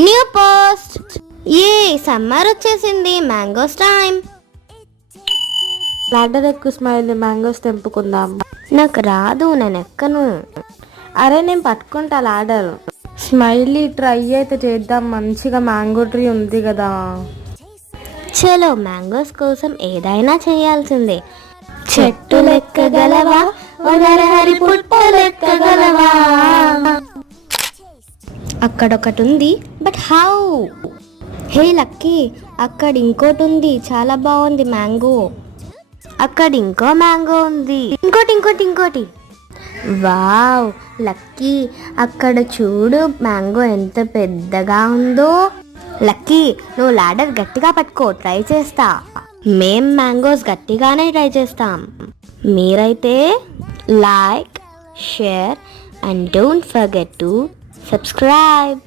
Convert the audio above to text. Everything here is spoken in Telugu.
New post. ఏ సమ్మర్ వచ్చేసింది, మ్యాంగోస్ టైం. లాడర్ ఎక్కువ స్మైల్, మ్యాంగోస్ తెంపుకుందాం. నాకు రాదు, నేను ఎక్కను. అరే నేను పట్టుకుంటా లాడర్. స్మైలీ ట్రై అయితే చేద్దాం, మంచిగా మ్యాంగో ట్రీ ఉంది కదా. చలో మ్యాంగోస్ కోసం ఏదైనా చేయాల్సిందే. చెట్టు లెక్కగలవా, నరహరి పుట్ట లెక్కగలవా. అక్కడొకటి ఉంది, బట్ హౌ? హే లక్కీ, అక్కడ ఇంకోటి ఉంది, చాలా బాగుంది మ్యాంగో. అక్కడ ఇంకో మ్యాంగో ఉంది, ఇంకోటి. వావ్ లక్కీ, అక్కడ చూడు మ్యాంగో ఎంత పెద్దగా ఉందో. లక్కీ నువ్వు లాడర్ గట్టిగా పట్టుకో, ట్రై చేస్తా. మేం మ్యాంగోస్ గట్టిగానే ట్రై చేస్తాం. మీరైతే like, share and don't forget to subscribe.